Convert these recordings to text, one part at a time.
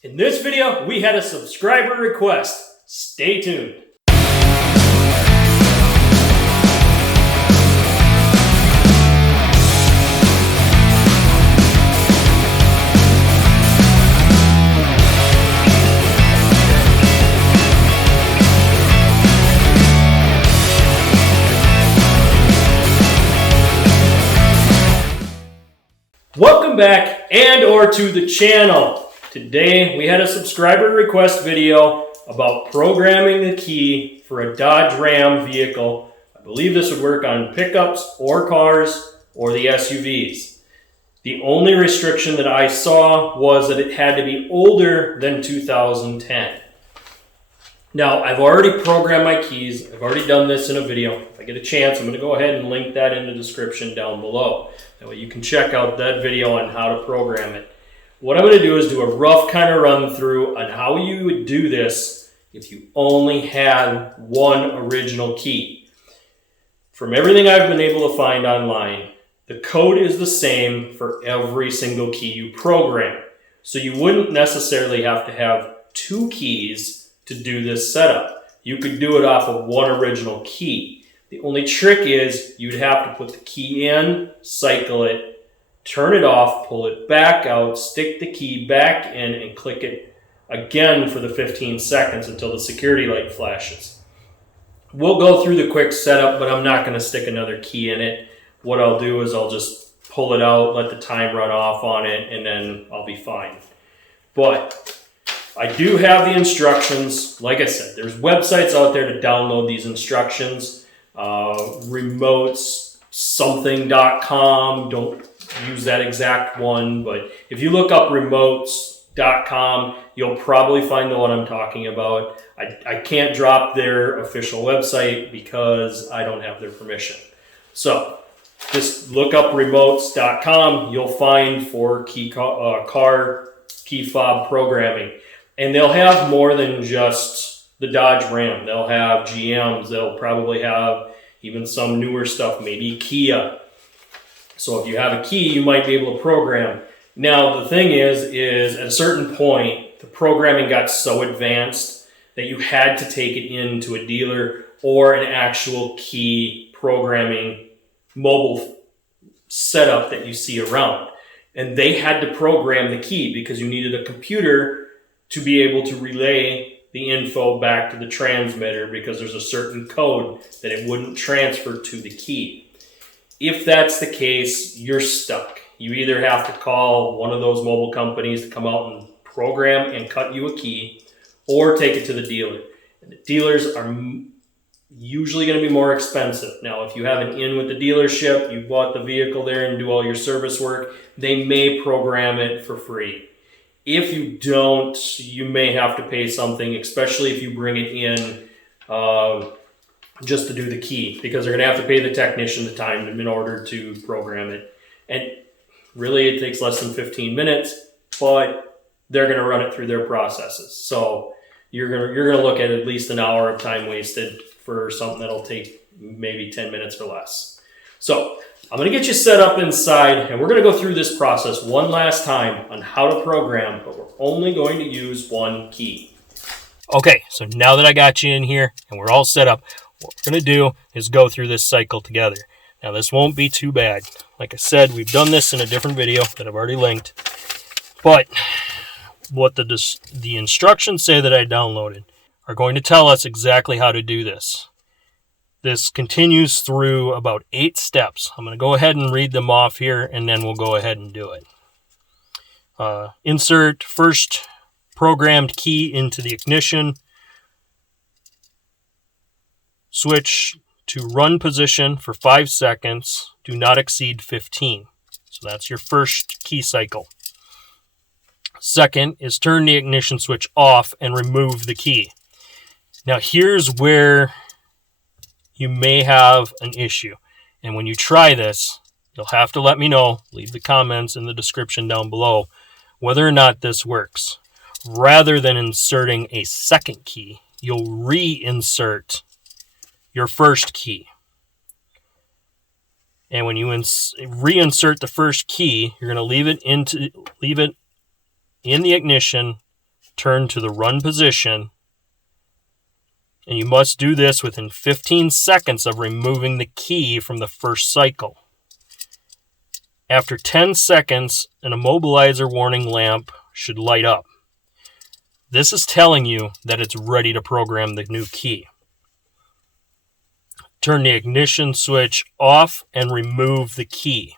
In this video, we had a subscriber request. Stay tuned. Welcome back and/or to the channel. Today we had a subscriber request video about programming the key for a Dodge Ram vehicle. I believe this would work on pickups or cars or the SUVs. The only restriction that I saw was that it had to be older than 2010. Now, I've already programmed my keys. I've already done this in a video. If I get a chance, I'm going to go ahead and link that in the description down below. That way you can check out that video on how to program it. What I'm going to do is do a rough kind of run through on how you would do this if you only had one original key. From everything I've been able to find online, the code is the same for every single key you program. So you wouldn't necessarily have to have two keys to do this setup. You could do it off of one original key. The only trick is you'd have to put the key in, cycle it, turn it off, pull it back out, stick the key back in, and click it again for the 15 seconds until the security light flashes. We'll go through the quick setup, but I'm not going to stick another key in it. What I'll do is I'll just pull it out, let the time run off on it, and then I'll be fine. But I do have the instructions. Like I said, there's websites out there to download these instructions. Remotes, something.com, don't use that exact one, but if you look up remotes.com, you'll probably find the one I'm talking about. I can't drop their official website because I don't have their permission. So just look up remotes.com, you'll find for car key fob programming. And they'll have more than just the Dodge Ram. They'll have GMs, they'll probably have even some newer stuff, maybe Kia. So if you have a key, you might be able to program. Now, the thing is at a certain point, the programming got so advanced that you had to take it into a dealer or an actual key programming mobile setup that you see around. And they had to program the key because you needed a computer to be able to relay the info back to the transmitter because there's a certain code that it wouldn't transfer to the key. If that's the case, you're stuck. You either have to call one of those mobile companies to come out and program and cut you a key, or take it to the dealer. And the dealers are usually going to be more expensive. Now, if you have an in with the dealership, you bought the vehicle there and do all your service work, they may program it for free. If you don't, you may have to pay something, especially if you bring it in just to do the key, because they're going to have to pay the technician the time in order to program it. And really, it takes less than 15 minutes, but they're going to run it through their processes. So you're going to look at least an hour of time wasted for something that'll take maybe 10 minutes or less. So I'm going to get you set up inside, and we're going to go through this process one last time on how to program, but we're only going to use one key. Okay, so now that I got you in here and we're all set up, what we're going to do is go through this cycle together. Now, this won't be too bad. Like I said, we've done this in a different video that I've already linked. But what the instructions say that I downloaded are going to tell us exactly how to do this. This continues through about 8 steps. I'm going to go ahead and read them off here, and then we'll go ahead and do it. Insert first programmed key into the ignition. Switch to run position for 5 seconds. Do not exceed 15. So that's your first key cycle. Second is turn the ignition switch off and remove the key. Now here's where you may have an issue. And when you try this, you'll have to let me know, leave the comments in the description down below, whether or not this works. Rather than inserting a second key, you'll reinsert your first key. And when you reinsert the first key, you're going to leave it in the ignition turn to the run position, and you must do this within 15 seconds of removing the key from the first cycle. After 10 seconds, an immobilizer warning lamp should light up. This is telling you that it's ready to program the new key. Turn the ignition switch off and remove the key.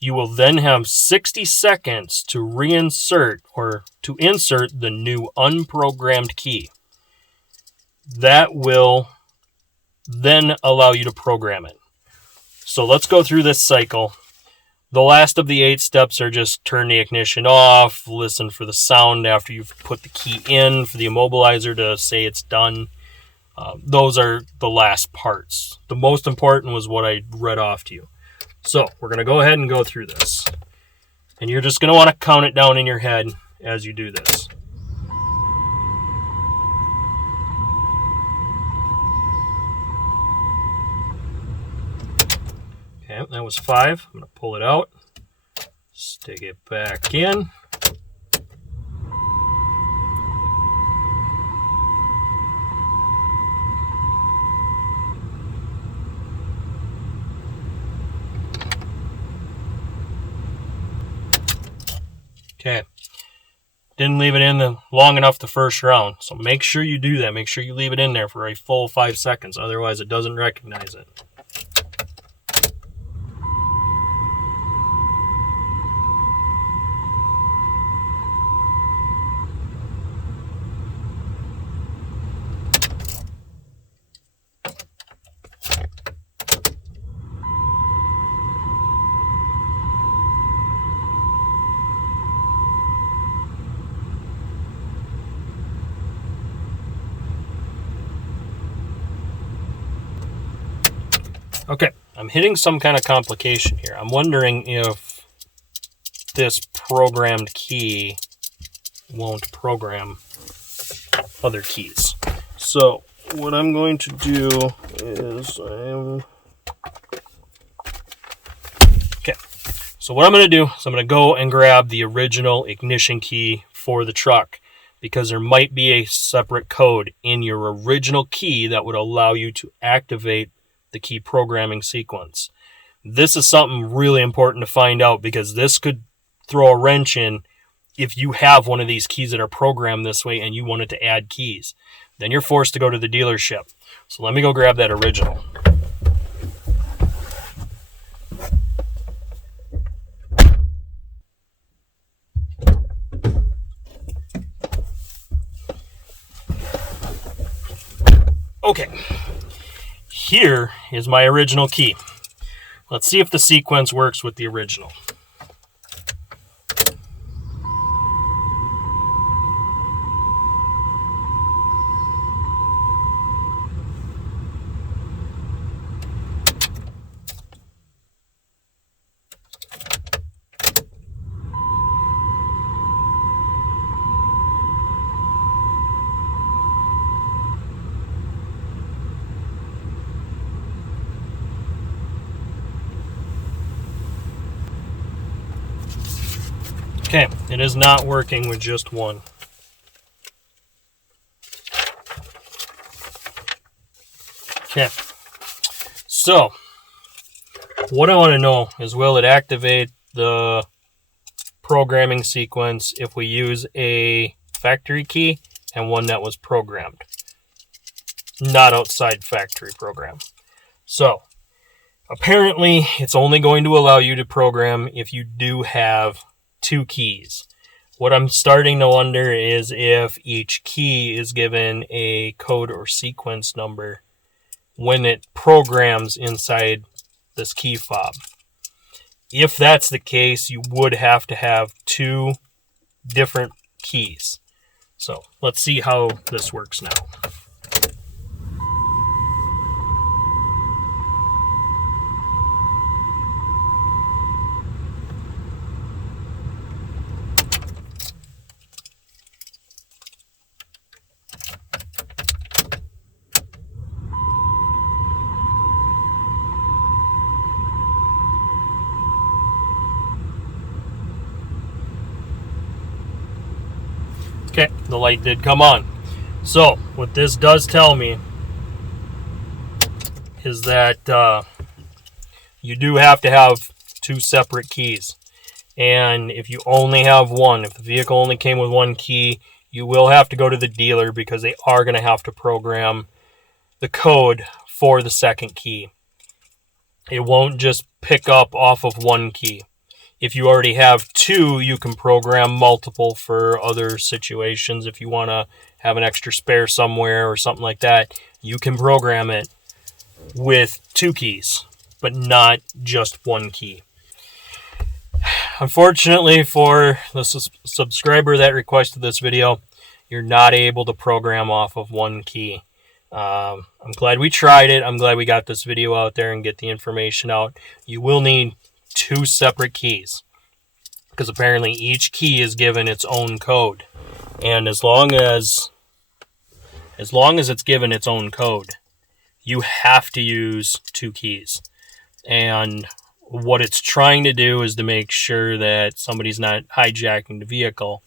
You will then have 60 seconds to reinsert or to insert the new unprogrammed key. That will then allow you to program it. So let's go through this cycle. The last of the 8 steps are just turn the ignition off, listen for the sound after you've put the key in for the immobilizer to say it's done. Those are the last parts. The most important was what I read off to you. So we're going to go ahead and go through this. And you're just going to want to count it down in your head as you do this. Okay, that was 5. I'm going to pull it out, stick it back in. Okay, didn't leave it in long enough the first round, so make sure you do that. Make sure you leave it in there for a full 5 seconds, otherwise it doesn't recognize it. Okay, I'm hitting some kind of complication here. I'm wondering if this programmed key won't program other keys. So what I'm going to do is I'm going to go and grab the original ignition key for the truck, because there might be a separate code in your original key that would allow you to activate the key programming sequence. This is something really important to find out, because this could throw a wrench in if you have one of these keys that are programmed this way and you wanted to add keys. Then you're forced to go to the dealership. So let me go grab that original. Okay. Here is my original key. Let's see if the sequence works with the original. Okay, it is not working with just one. Okay, so what I want to know is, will it activate the programming sequence if we use a factory key and one that was programmed, not outside factory program? So apparently it's only going to allow you to program if you do have 2 keys. What I'm starting to wonder is if each key is given a code or sequence number when it programs inside this key fob. If that's the case, you would have to have 2 different keys. So let's see how this works now. Okay, the light did come on. So what this does tell me is that you do have to have two separate keys. And if you only have one, if the vehicle only came with one key, you will have to go to the dealer because they are going to have to program the code for the second key. It won't just pick up off of one key. If you already have two, you can program multiple for other situations. If you want to have an extra spare somewhere or something like that, you can program it with two keys, but not just one key. Unfortunately for the subscriber that requested this video, you're not able to program off of one key. I'm glad we tried it. I'm glad we got this video out there and get the information out. You will need two separate keys because apparently each key is given its own code. And as long as it's given its own code, you have to use two keys. And what it's trying to do is to make sure that somebody's not hijacking the vehicle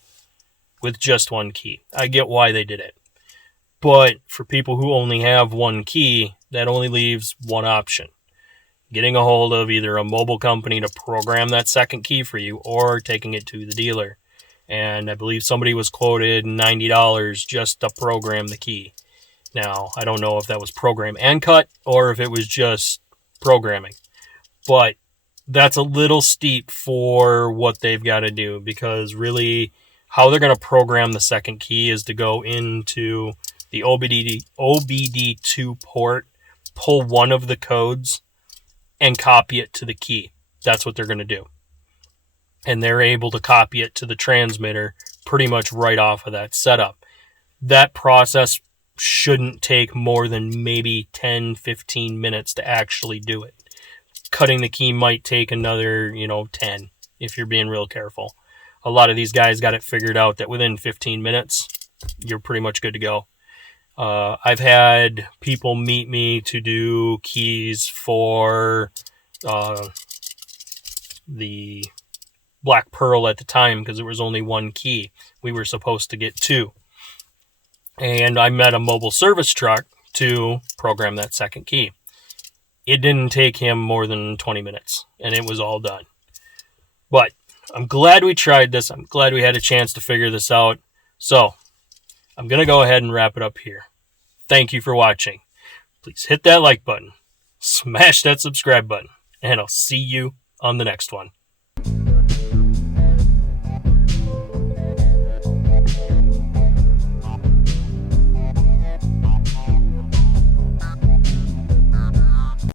with just one key. I get why they did it. But for people who only have one key, that only leaves one option. Getting a hold of either a mobile company to program that second key for you or taking it to the dealer. And I believe somebody was quoted $90 just to program the key. Now, I don't know if that was program and cut or if it was just programming. But that's a little steep for what they've got to do, because really how they're going to program the second key is to go into the OBD2 port, pull one of the codes, and copy it to the key. That's what they're going to do. And they're able to copy it to the transmitter pretty much right off of that setup. That process shouldn't take more than maybe 10-15 minutes to actually do it. Cutting the key might take another 10 if you're being real careful. A lot of these guys got it figured out that within 15 minutes you're pretty much good to go. I've had people meet me to do keys for the Black Pearl at the time because there was only one key. We were supposed to get two. And I met a mobile service truck to program that second key. It didn't take him more than 20 minutes, and it was all done. But I'm glad we tried this. I'm glad we had a chance to figure this out. So I'm going to go ahead and wrap it up here. Thank you for watching. Please hit that like button, smash that subscribe button, and I'll see you on the next one.